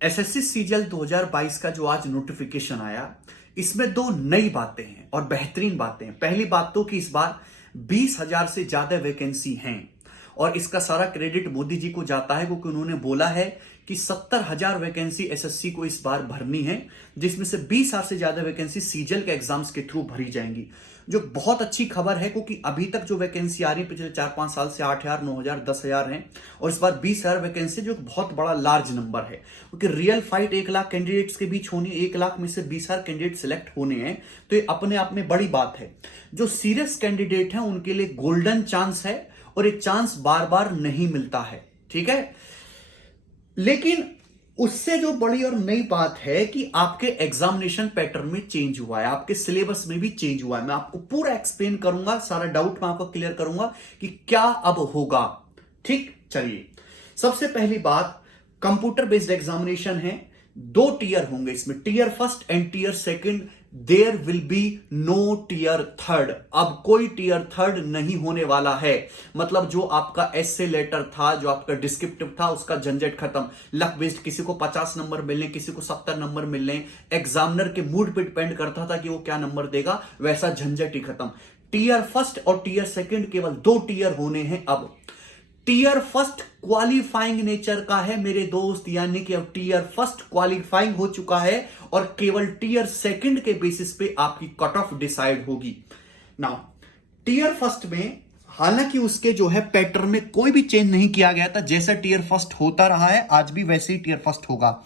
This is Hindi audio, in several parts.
एसएससी सीजीएल 2022 का जो आज नोटिफिकेशन आया, इसमें दो नई बातें हैं और बेहतरीन बातें हैं। पहली बात तो कि इस बार 20,000 से ज्यादा वैकेंसी हैं और इसका सारा क्रेडिट मोदी जी को जाता है, क्योंकि उन्होंने बोला है कि 70,000 वैकेंसी एसएससी को इस बार भरनी है, जिसमें से 20,000 से ज्यादा वैकेंसी सीजीएल के एग्जाम्स के थ्रू भरी जाएंगी, जो बहुत अच्छी खबर है। क्योंकि अभी तक जो वैकेंसी आ रही है पिछले 4-5 साल से 8,000, 9,000, 10,000 हैं और इस बार 20,000 वैकेंसी, जो बहुत बड़ा लार्ज नंबर है। क्योंकि रियल फाइट 1 लाख कैंडिडेट्स के बीच होनी, 1 लाख में से 20,000 कैंडिडेट सिलेक्ट होने हैं, तो ये अपने आप में बड़ी बात है। जो सीरियस कैंडिडेट हैं उनके लिए गोल्डन चांस है और एक चांस बार बार नहीं मिलता है, ठीक है। लेकिन उससे जो बड़ी और नई बात है कि आपके एग्जामिनेशन पैटर्न में चेंज हुआ है, आपके सिलेबस में भी चेंज हुआ है। मैं आपको पूरा एक्सप्लेन करूंगा, सारा डाउट मैं आपको क्लियर करूंगा कि क्या अब होगा। ठीक, चलिए सबसे पहली बात, कंप्यूटर बेस्ड एग्जामिनेशन है। 2 टीयर होंगे इसमें, tier first and tier second. There will be no tier third. अब कोई टीयर थर्ड नहीं होने वाला है। मतलब जो आपका एस्से लेटर था, जो आपका डिस्क्रिप्टिव था, उसका झंझट खत्म। लक बेस्ड किसी को 50 नंबर मिलने, किसी को 70 नंबर मिलने, एग्जामिनर के मूड पे डिपेंड करता था कि वो क्या नंबर देगा, वैसा झंझट ही खत्म। टीयर फर्स्ट और टीयर सेकंड केवल 2 टीयर होने हैं अब। टीयर फर्स्ट क्वालिफाइंग नेचर का है मेरे दोस्त, यानी कि अब टीयर फर्स्ट क्वालिफाइंग हो चुका है और केवल टीयर सेकंड के बेसिस पे आपकी कट ऑफ डिसाइड होगी। नाउ टीयर फर्स्ट में हालांकि उसके जो है पैटर्न में कोई भी चेंज नहीं किया गया था, जैसा टीयर फर्स्ट होता रहा है आज भी वैसे ही टीयर फर्स्ट होगा।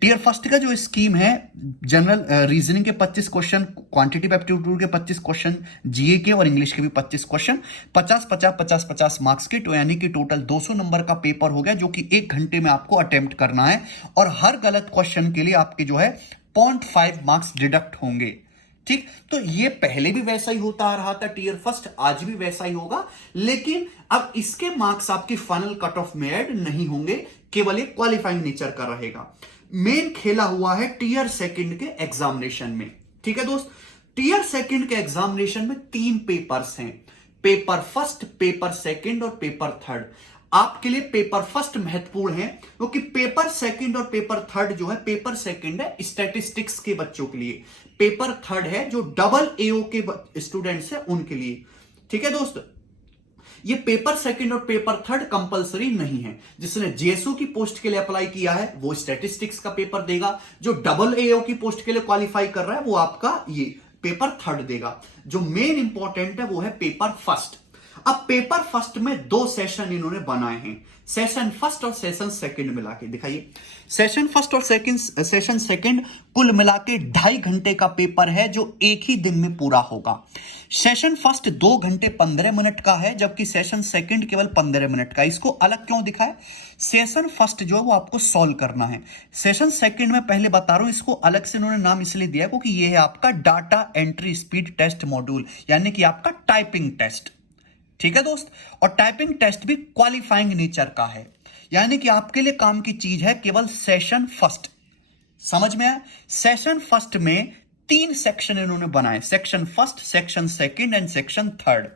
टीयर फर्स्ट का जो स्कीम है, जनरल रीजनिंग के 25 क्वेश्चन, क्वांटिटेटिव एप्टीट्यूड के 25 क्वेश्चन, जीए के और इंग्लिश के भी 25 क्वेश्चन, 50-50-50-50 मार्क्स के, तो यानी कि टोटल 200 नंबर का पेपर हो गया, जो कि 1 घंटे में आपको अटेम्प्ट करना है। और हर गलत क्वेश्चन के लिए आपके जो है 0.5 मार्क्स डिडक्ट होंगे। ठीक, तो ये पहले भी वैसा ही होता आ रहा था टीयर फर्स्ट, आज भी वैसा ही होगा। लेकिन अब इसके मार्क्स आपकी फाइनल कट ऑफ में ऐड नहीं होंगे, केवल एक क्वालिफाइंग नेचर का रहेगा। मेन खेला हुआ है टीयर सेकंड के एग्जामिनेशन में, ठीक है दोस्त। टीयर सेकंड के एग्जामिनेशन में 3 पेपर्स हैं, पेपर फर्स्ट, पेपर सेकंड और पेपर थर्ड। आपके लिए पेपर फर्स्ट महत्वपूर्ण है, क्योंकि पेपर सेकंड और पेपर थर्ड जो है, पेपर सेकंड है स्टैटिस्टिक्स के बच्चों के लिए, पेपर थर्ड है जो डबल एओ के स्टूडेंट्स है उनके लिए, ठीक है दोस्त। ये पेपर सेकंड और पेपर थर्ड कंपलसरी नहीं है। जिसने जेएसओ की पोस्ट के लिए अप्लाई किया है वो स्टैटिस्टिक्स का पेपर देगा, जो डबल एओ की पोस्ट के लिए क्वालिफाई कर रहा है वो आपका ये पेपर थर्ड देगा। जो मेन इंपॉर्टेंट है वो है पेपर फर्स्ट। अब पेपर फर्स्ट में 2 सेशन इन्होंने बनाए हैं, सेशन फर्स्ट और सेशन सेकंड मिला के दिखाइए। सेशन फर्स्ट और सेशन सेकंड कुल मिला के 2.5 घंटे का पेपर है, जो एक ही दिन में पूरा होगा। सेशन फर्स्ट 2 घंटे 15 मिनट का है, जबकि सेशन सेकंड केवल 15 मिनट का। इसको अलग क्यों दिखा है? सेशन फर्स्ट जो है वो आपको सॉल्व करना है, सेशन सेकंड में पहले बता रहा हूं इसको अलग से इन्होंने नाम इसलिए दिया क्योंकि ये है आपका data entry speed test module, यानी कि आपका टाइपिंग टेस्ट, ठीक है दोस्त। और टाइपिंग टेस्ट भी क्वालिफाइंग नेचर का है, यानी कि आपके लिए काम की चीज है केवल सेशन फर्स्ट। समझ में आया? सेशन फर्स्ट में 3 सेक्शन इन्होंने बनाए, section first, section second and section third.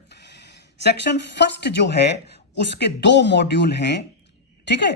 Section first जो है उसके 2 मॉड्यूल हैं, ठीक है।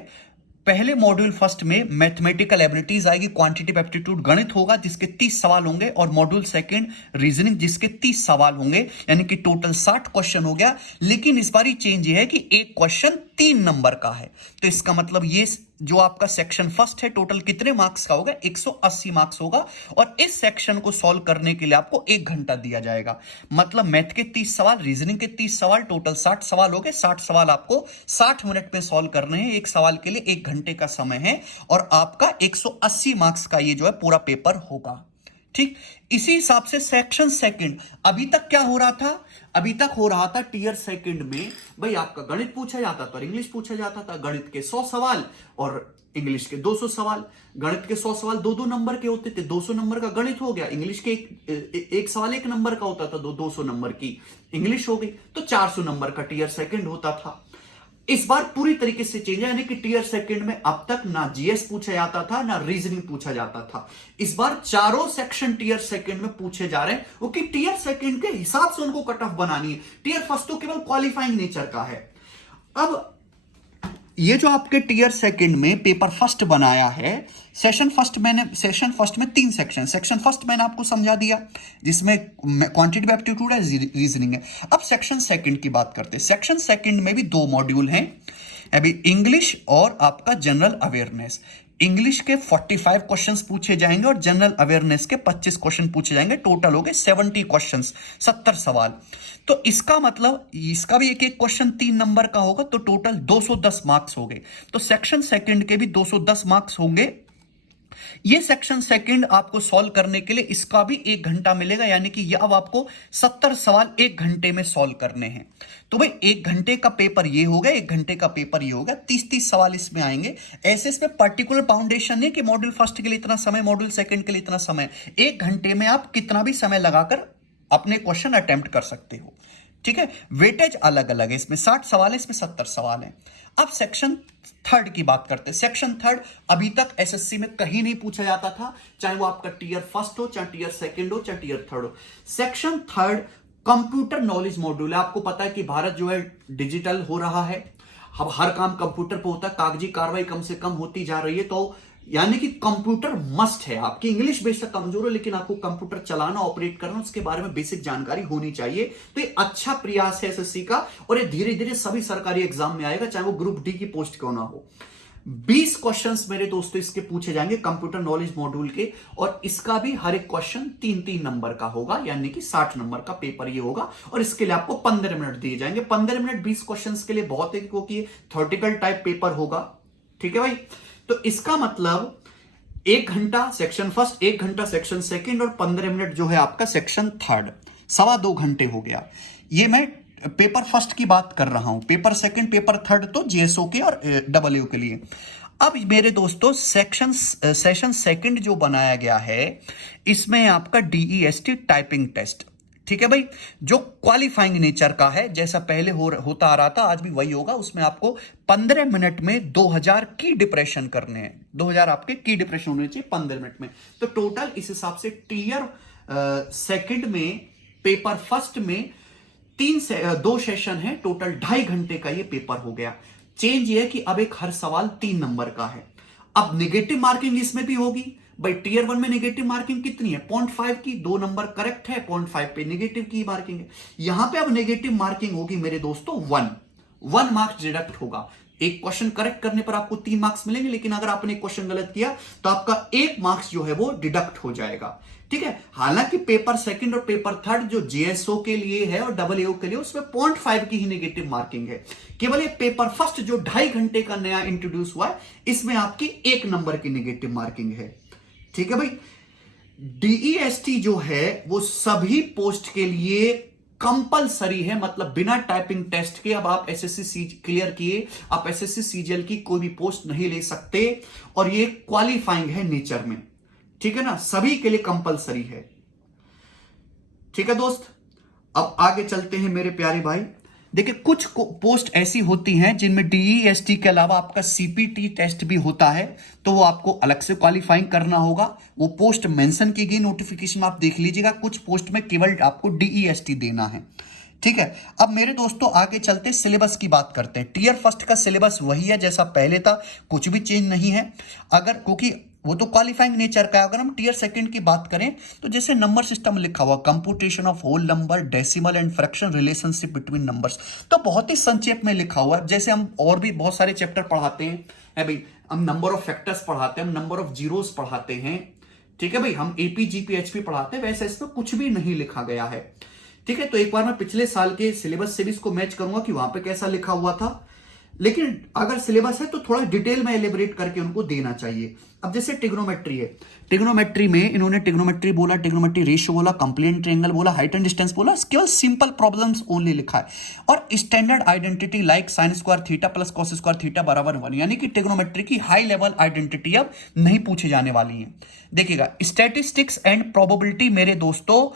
पहले मॉड्यूल फर्स्ट में मैथमेटिकल एबिलिटीज आएगी, क्वांटिटेटिव एप्टीट्यूड गणित होगा जिसके 30 सवाल होंगे, और मॉड्यूल सेकंड रीजनिंग जिसके 30 सवाल होंगे, यानी कि टोटल 60 क्वेश्चन हो गया। लेकिन इस बार चेंज ये है कि एक क्वेश्चन 3 नंबर का है, तो इसका मतलब ये जो आपका सेक्शन फर्स्ट है टोटल कितने मार्क्स का होगा? 180 मार्क्स होगा। और इस सेक्शन को सॉल्व करने के लिए आपको 1 घंटा दिया जाएगा। मतलब मैथ के 30 सवाल, रीजनिंग के 30 सवाल, टोटल 60 सवाल हो गए। 60 सवाल आपको 60 मिनट में सॉल्व करने हैं, एक सवाल के लिए 1 घंटे का समय है, और आपका 180 मार्क्स का ये जो है पूरा पेपर होगा, ठीक। इसी हिसाब से सेक्शन सेकंड, अभी तक क्या हो रहा था? अभी तक हो रहा था टीयर सेकंड में भाई आपका गणित पूछा जाता था और इंग्लिश पूछा जाता था। गणित के 100 सवाल और इंग्लिश के 200 सवाल। गणित के 100 सवाल 2-2 नंबर के होते थे, 200 नंबर का गणित हो गया। इंग्लिश के एक सवाल 1 नंबर का होता था, 200 नंबर की इंग्लिश हो गई, तो 400 नंबर का टीयर सेकंड होता था। इस बार पूरी तरीके से चेंज है, यानी कि टीयर सेकंड में अब तक ना जीएस पूछा जाता था ना रीजनिंग पूछा जाता था। इस बार चारों सेक्शन टीयर सेकंड में पूछे जा रहे हैं, क्योंकि टीयर सेकंड के हिसाब से उनको कट ऑफ बनानी है। टीयर फर्स्ट तो केवल क्वालिफाइंग नेचर का है। अब ये जो आपके टीयर सेकंड में पेपर फर्स्ट बनाया है, सेशन फर्स्ट में 3 सेक्शन फर्स्ट मैंने आपको समझा दिया, जिसमें क्वांटिटेटिव एप्टीट्यूड है, रीजनिंग है। अब सेक्शन सेकंड की बात करते हैं। सेक्शन सेकंड में भी 2 मॉड्यूल हैं, अभी इंग्लिश और आपका जनरल अवेयरनेस। इंग्लिश के 45 क्वेश्चंस पूछे जाएंगे और जनरल अवेयरनेस के 25 क्वेश्चन पूछे जाएंगे। टोटल हो गए 70 क्वेश्चंस, 70 सवाल। तो इसका मतलब इसका भी एक एक क्वेश्चन 3 नंबर का होगा, तो टोटल 210 मार्क्स हो गए। तो सेक्शन सेकंड के भी 210 मार्क्स होंगे। ये सेक्शन सेकंड आपको सॉल्व करने के लिए इसका भी 1 घंटा मिलेगा, यानी कि ये अब आपको 70 सवाल 1 घंटे में सॉल्व करने हैं। तो भाई 1 घंटे का पेपर ये हो गया, 1 घंटे का पेपर ये हो गया, 30-30 सवाल इसमें आएंगे। ऐसे इसमें पर्टिकुलर फाउंडेशन नहीं कि मॉड्यूल फर्स्ट के लिए इतना समय, मॉड्यूल सेकंड के लिए इतना समय। 1 घंटे में आप कितना भी समय लगाकर अपने क्वेश्चन अटेम्प्ट कर सकते हो, ठीक है। वेटेज अलग अलग है, इसमें 60 सवाल है, इसमें 70 सवाल है। अब सेक्शन थर्ड की बात करते हैं। सेक्शन थर्ड अभी तक एसएससी में कहीं नहीं पूछा जाता था, चाहे वो आपका टीयर फर्स्ट हो, चाहे टीयर सेकंड हो, चाहे टीयर थर्ड हो। Section third computer knowledge module है। आपको पता है कि भारत जो है डिजिटल हो रहा है, अब हर काम कंप्यूटर पर होता है, कागजी कार्रवाई कम से कम होती जा रही है। तो यानी कि कंप्यूटर मस्ट है। आपकी इंग्लिश बेशक कमजोर है, लेकिन आपको कंप्यूटर चलाना, ऑपरेट करना, उसके बारे में बेसिक जानकारी होनी चाहिए। तो ये अच्छा प्रयास है एसएससी का, और ये धीरे धीरे सभी सरकारी एग्जाम में आएगा, चाहे वो ग्रुप डी की पोस्ट क्यों ना हो। 20 क्वेश्चंस मेरे दोस्तों इसके पूछे जाएंगे कंप्यूटर नॉलेज मॉड्यूल के, और इसका भी हर एक क्वेश्चन 3-3 नंबर का होगा, यानी कि 60 नंबर का पेपर ये होगा। और इसके लिए आपको 15 मिनट दिए जाएंगे। 15 मिनट 20 क्वेश्चंस के लिए बहुत है, क्योंकि थ्योरेटिकल टाइप पेपर होगा, ठीक है भाई। तो इसका मतलब 1 घंटा सेक्शन फर्स्ट, 1 घंटा सेक्शन सेकंड, और 15 मिनट जो है आपका सेक्शन थर्ड, 2.25 घंटे हो गया। ये मैं पेपर फर्स्ट की बात कर रहा हूं। पेपर सेकंड, पेपर थर्ड तो जीएसओ के और डब्ल्यू के लिए। अब मेरे दोस्तों सेशन सेकंड जो बनाया गया है, इसमें आपका डीईएसटी टाइपिंग टेस्ट, ठीक है भाई, जो क्वालिफाइंग नेचर का है, जैसा पहले होता आ रहा था, आज भी वही होगा। उसमें आपको 15 मिनट में 2000 की डिप्रेशन करने हैं। 2000 आपके की डिप्रेशन होने चाहिए 15 मिनट में। तो टोटल इस हिसाब से टीयर सेकंड में, पेपर फर्स्ट में 2 सेशन है, टोटल 2.5 घंटे का ये पेपर हो गया। चेंज ये है कि अब एक हर सवाल 3 नंबर का है। अब नेगेटिव मार्किंग इसमें भी होगी भाई। टीयर 1 में नेगेटिव मार्किंग कितनी है? 0.5 की, 2 नंबर करेक्ट है, 0.5 पे नेगेटिव की मार्किंग है। यहां पे अब नेगेटिव मार्किंग होगी मेरे दोस्तों 1 मार्क्स डिडक्ट होगा। एक क्वेश्चन करेक्ट करने पर आपको 3 मार्क्स मिलेंगे, लेकिन अगर आपने क्वेश्चन गलत किया तो आपका 1 मार्क्स जो है वो डिडक्ट हो जाएगा, ठीक है। हालांकि पेपर सेकंड और पेपर थर्ड जो जेएसओ के लिए है और डबल एओ के लिए, उसमें 0.5 की ही नेगेटिव मार्किंग है। केवल ये पेपर फर्स्ट जो 2.5 घंटे का नया इंट्रोड्यूस हुआ है, इसमें आपकी 1 नंबर की नेगेटिव मार्किंग है, ठीक है भाई। डीईएसटी जो है वो सभी पोस्ट के लिए कंपलसरी है, मतलब बिना टाइपिंग टेस्ट के अब आप एसएससी क्लियर किए, आप एसएससी सीजीएल की कोई भी पोस्ट नहीं ले सकते, और ये क्वालिफाइंग है नेचर में, ठीक है ना, सभी के लिए कंपलसरी है, ठीक है दोस्त। अब आगे चलते हैं मेरे प्यारे भाई। देखिए, कुछ पोस्ट ऐसी होती हैं जिनमें डीईएसटी के अलावा आपका सीपीटी टेस्ट भी होता है, तो वो आपको अलग से क्वालिफाइंग करना होगा। वो पोस्ट मेंशन की गई नोटिफिकेशन आप देख लीजिएगा। कुछ पोस्ट में केवल आपको डीईएसटी देना है, ठीक है। अब मेरे दोस्तों आगे चलते सिलेबस की बात करते हैं। टीयर फर्स्ट का सिलेबस वही है जैसा पहले था, कुछ भी चेंज नहीं है। अगर क्योंकि वो तो क्वालिफाइंग नेचर का है। अगर हम टीयर सेकंड की बात करें तो जैसे नंबर सिस्टम लिखा हुआ, computation of whole number, decimal and fraction, relationship between numbers, तो बहुत ही संक्षेप में लिखा हुआ है। जैसे हम और भी बहुत सारे चैप्टर पढ़ाते हैं भाई, हम नंबर ऑफ फैक्टर्स पढ़ाते हैं, हम नंबर ऑफ जीरोस पढ़ाते हैं, ठीक है भाई, हम एपी जीपी एचपी पढ़ाते हैं, वैसे इसमें कुछ भी नहीं लिखा गया है, ठीक है। तो एक बार मैं पिछले साल के सिलेबस से भी इसको मैच करूंगा कि वहां पे कैसा लिखा हुआ था, लेकिन अगर सिलेबस है तो थोड़ा डिटेल में एलिब्रेट करके उनको देना चाहिए। अब जैसे ट्रिग्नोमेट्री है, ट्रिग्नोमेट्री में इन्होंने ट्रिग्नोमेट्री बोला, ट्रिग्नोमेट्री रेशियो बोला, कंप्लेन ट्रायंगल बोला, हाइट एंड डिस्टेंस बोला, केवल सिंपल प्रॉब्लम्स ओनली लिखा है। और standard identity like sine square theta plus cos square theta बराबर 1, यानी कि ट्रिग्नोमेट्री की हाई लेवल आइडेंटिटी अब नहीं पूछे जाने वाली है। देखिएगा, स्टैटिस्टिक्स एंड प्रोबेबिलिटी मेरे दोस्तों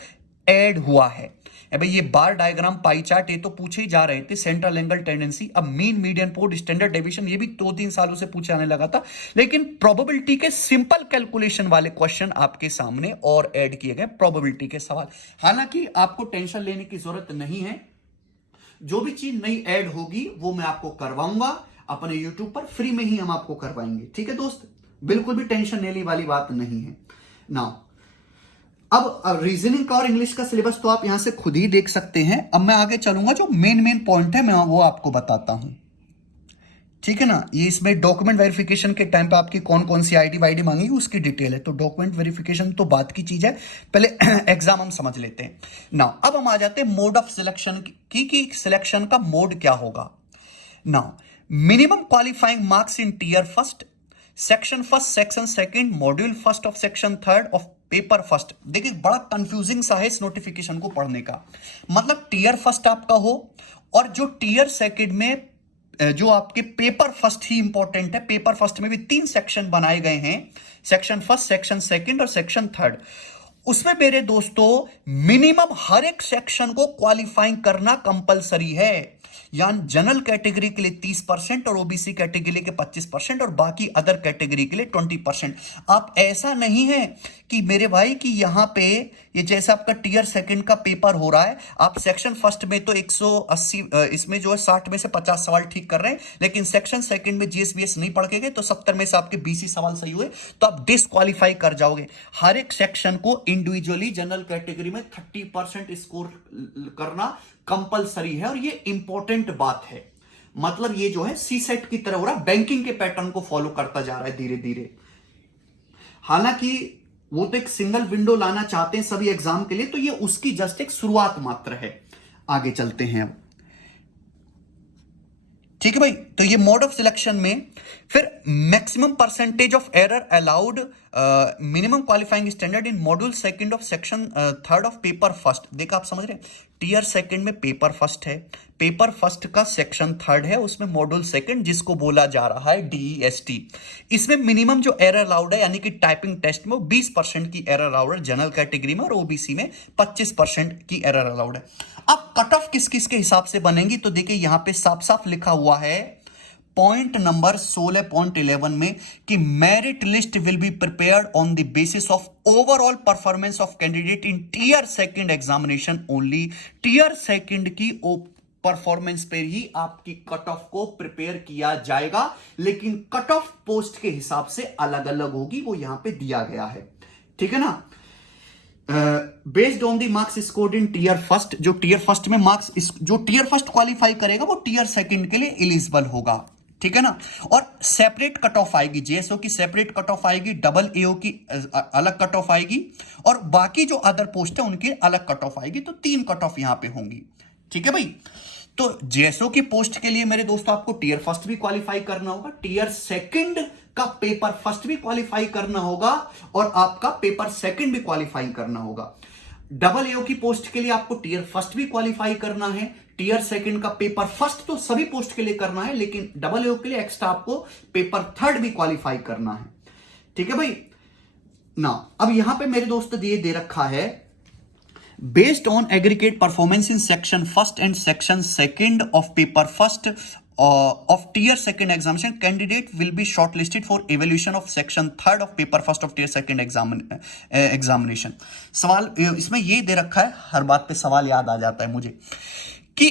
ऐड हुआ है। भाई ये बार डायग्राम, पाई चार्ट, ये तो पूछे ही जा रहे थे। सेंट्रल एंगल टेंडेंसी, अब मीन, मीडियन, पोड, स्टैंडर्ड डेविएशन, ये भी 2-3 सालों से पूछे जाने लगा था। लेकिन प्रोबेबिलिटी के सिंपल कैलकुलेशन वाले क्वेश्चन आपके सामने और ऐड किए गए, प्रोबेबिलिटी के सवाल। हालांकि आपको टेंशन लेने की जरूरत नहीं है, जो भी चीज नई ऐड होगी वो मैं आपको करवाऊंगा। अपने यूट्यूब पर फ्री में ही हम आपको करवाएंगे। ठीक है दोस्त, बिल्कुल भी टेंशन लेने वाली बात नहीं है ना। अब रीजनिंग का और इंग्लिश का सिलेबस तो आप यहां से खुद ही देख सकते हैं। अब मैं आगे चलूंगा, जो मेन पॉइंट है मैं वो आपको बताता हूं। ठीक है ना, ये इसमें डॉक्यूमेंट वेरिफिकेशन के टाइम पे आपकी कौन कौन सी आईडी वाईडी मांगी उसकी डिटेल है। तो डॉक्यूमेंट वेरिफिकेशन तो बात की चीज है, पहले एग्जाम हम समझ लेते हैं ना। अब हम आ जाते हैं मोड ऑफ सिलेक्शन की सिलेक्शन का मोड क्या होगा ना। Minimum qualifying marks in tier first, section first, section second, module first of section third of paper first. देखिए बड़ा कंफ्यूजिंग सा है इस नोटिफिकेशन को पढ़ने का। मतलब टीयर फर्स्ट आपका हो, और जो टीयर सेकंड में जो आपके पेपर फर्स्ट ही इंपॉर्टेंट है। पेपर फर्स्ट में भी 3 सेक्शन बनाए गए हैं, सेक्शन फर्स्ट, सेक्शन सेकंड और सेक्शन थर्ड। उसमें मेरे दोस्तों मिनिमम हर एक सेक्शन को क्वालिफाइंग करना कंपलसरी है। यानी जनरल कैटेगरी के लिए 30% और ओबीसी कैटेगरी के 25% और बाकी अदर कैटेगरी के लिए 20%। आप ऐसा नहीं है कि मेरे भाई कि यहां पे ये जैसा आपका टीयर सेकंड का पेपर हो रहा है, आप सेक्शन फर्स्ट में तो 180 इसमें जो है 60 में से 50 सवाल ठीक कर रहे हैं, लेकिन सेक्शन सेकंड में जीएसबीएस नहीं पढ़ के गए तो 70 में से आपके 20 ही सवाल सही हुए, तो आप डिस्क्वालीफाई कर जाओगे। हर एक सेक्शन को इंडिविजुअली जनरल कैटेगरी में 30% स्कोर करना कंपलसरी है, और ये इंपॉर्टेंट बात है। मतलब ये जो है सी सेट की तरह हो रहा है, बैंकिंग के पैटर्न को फॉलो करता जा रहा है धीरे धीरे। हालांकि वो तो एक सिंगल विंडो लाना चाहते हैं सभी एग्जाम के लिए, तो ये उसकी जस्ट एक शुरुआत मात्र है। आगे चलते हैं अब। ठीक है भाई, तो ये मोड ऑफ सिलेक्शन में फिर maximum percentage of error allowed, minimum qualifying standard in module second of section third of paper first. देखा आप समझ रहे हैं, टीयर सेकंड में पेपर फर्स्ट है, पेपर फर्स्ट का सेक्शन थर्ड है, उसमें मॉड्यूल सेकंड जिसको बोला जा रहा है डीईएसटी। इसमें मिनिमम जो एरर अलाउड है, यानी कि टाइपिंग टेस्ट में 20% की एरर अलाउड है जनरल कैटेगरी में, और ओबीसी में 25% की एरर अलाउड है। अब कट ऑफ किस किस के हिसाब से बनेंगी, तो देखिए यहां पे साफ साफ लिखा हुआ है पॉइंट नंबर 16.11 में कि merit list will be prepared on the basis of overall performance of candidate in tier second examination only. Tier second की परफॉर्मेंस पर ही आपकी कट ऑफ को प्रिपेयर किया जाएगा, लेकिन कट ऑफ पोस्ट के हिसाब से अलग अलग होगी, वो यहां पे दिया गया है। ठीक है ना। Based on the marks scored in tier first, जो टीयर फर्स्ट में मार्क्स, जो टीयर फर्स्ट क्वालिफाई करेगा वो टीयर सेकंड के लिए एलिजिबल होगा। ठीक है ना। और सेपरेट कट ऑफ आएगी, जेएसओ की सेपरेट कट ऑफ आएगी, डबल एओ की अलग कट ऑफ आएगी, और बाकी जो अदर पोस्ट है उनकी अलग कट ऑफ आएगी। तो 3 कट ऑफ यहां पे होंगी। ठीक है भाई। तो जेएसओ की पोस्ट के लिए मेरे दोस्तों आपको टीयर फर्स्ट भी क्वालिफाई करना होगा, टीयर सेकंड का पेपर फर्स्ट भी क्वालिफाई करना होगा, और आपका पेपर सेकंड भी क्वालिफाई करना होगा। डबल एओ की पोस्ट के लिए आपको टीयर फर्स्ट भी क्वालिफाई करना है, टीयर सेकंड का पेपर फर्स्ट तो सभी पोस्ट के लिए करना है, लेकिन डबल एओ के लिए एक्स्ट्रा आपको पेपर थर्ड भी क्वालिफाई करना है। ठीक है भाई ना। अब यहां पे मेरे दोस्त ये दे रखा है, based on aggregate performance in section first and section second of paper first of tier second examination, candidate will be shortlisted for evaluation of section third of paper first of tier second examination। सवाल इसमें ये दे रखा है, हर बात पे सवाल याद आ जाता है मुझे, कि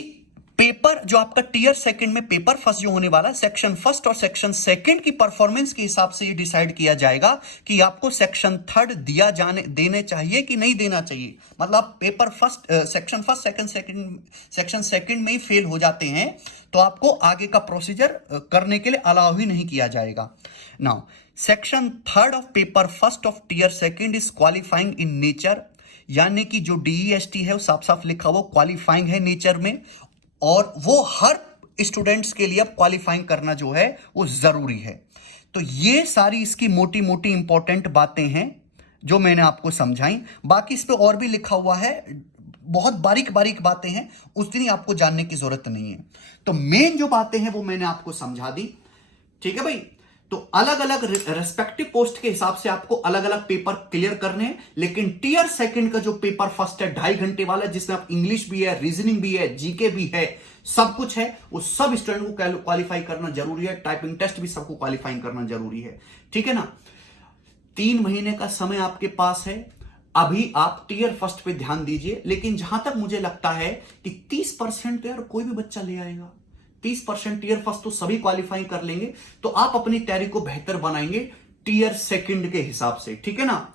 पेपर जो आपका टीयर सेकंड में पेपर फर्स्ट जो होने वाला है, सेक्शन फर्स्ट और सेक्शन सेकंड की परफॉर्मेंस के हिसाब से ये डिसाइड किया जाएगा कि आपको सेक्शन थर्ड देने चाहिए कि नहीं देना चाहिए। मतलब paper first, section first, section second में ही फेल हो जाते हैं तो आपको आगे का प्रोसीजर करने के लिए अलाउ ही नहीं किया जाएगा। Now section third of paper first of tier second is qualifying in nature, यानी कि जो डीईएसटी है वो साफ साफ लिखा हुआ क्वालिफाइंग है नेचर में, और वो हर स्टूडेंट्स के लिए अब क्वालिफाइंग करना जो है वो जरूरी है। तो ये सारी इसकी मोटी मोटी इंपॉर्टेंट बातें हैं जो मैंने आपको समझाई। बाकी इस पे और भी लिखा हुआ है, बहुत बारीक बारीक बातें हैं, उतनी आपको जानने की जरूरत नहीं है। तो मेन जो बातें हैं वो मैंने आपको समझा दी। ठीक है भाई। तो अलग अलग रेस्पेक्टिव पोस्ट के हिसाब से आपको अलग अलग पेपर क्लियर करने हैं, लेकिन टीयर सेकंड का जो पेपर फर्स्ट है 2.5 घंटे वाला, जिसमें आप इंग्लिश भी है, रीजनिंग भी है, जीके भी है, सब कुछ है, वो सब स्टूडेंट को क्वालिफाई करना जरूरी है। टाइपिंग टेस्ट भी सबको क्वालिफाई करना जरूरी है। ठीक है ना। 3 महीने का समय आपके पास है। अभी आप टीयर फर्स्ट पे ध्यान दीजिए, लेकिन जहां तक मुझे लगता है कि 30% तो यार कोई भी बच्चा ले आएगा। 30% टीयर फर्स्ट तो सभी क्वालिफाई कर लेंगे, तो आप अपनी तैयारी को बेहतर बनाएंगे टीयर सेकंड के हिसाब से, ठीक है ना।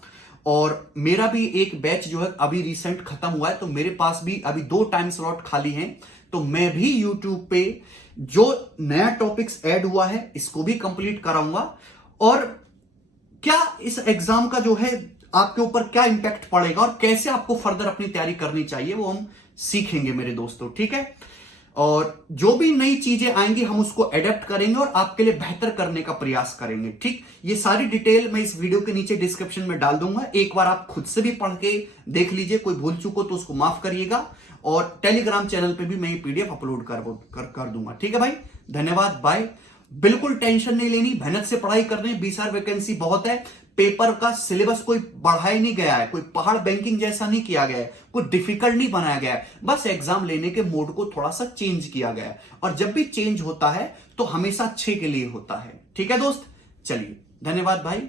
और मेरा भी एक बैच जो है अभी रिसेंट खत्म हुआ है, तो मेरे पास भी अभी 2 टाइम स्लॉट खाली हैं, तो मैं भी यूट्यूब पे जो नया टॉपिक्स ऐड हुआ है इसको भी कंप्लीट कराऊंगा। और क्या इस एग्जाम का जो है आपके ऊपर क्या इंपैक्ट पड़ेगा और कैसे आपको फर्दर अपनी तैयारी करनी चाहिए वो हम सीखेंगे मेरे दोस्तों, ठीक है। और जो भी नई चीजें आएंगी हम उसको एडेप्ट करेंगे और आपके लिए बेहतर करने का प्रयास करेंगे, ठीक। ये सारी डिटेल मैं इस वीडियो के नीचे डिस्क्रिप्शन में डाल दूंगा, एक बार आप खुद से भी पढ़ के देख लीजिए, कोई भूल चूक हो तो उसको माफ करिएगा। और टेलीग्राम चैनल पे भी मैं ये पीडीएफ अपलोड कर दूंगा, ठीक है भाई। धन्यवाद, बाय। बिल्कुल टेंशन नहीं लेनी, मेहनत से पढ़ाई करनी है, 20,000 वैकेंसी बहुत है। पेपर का सिलेबस कोई बढ़ाया नहीं गया है, कोई पहाड़ बैंकिंग जैसा नहीं किया गया है, कोई डिफिकल्ट नहीं बनाया गया है, बस एग्जाम लेने के मोड को थोड़ा सा चेंज किया गया है। और जब भी चेंज होता है तो हमेशा अच्छे के लिए होता है, ठीक है दोस्त। चलिए, धन्यवाद भाई।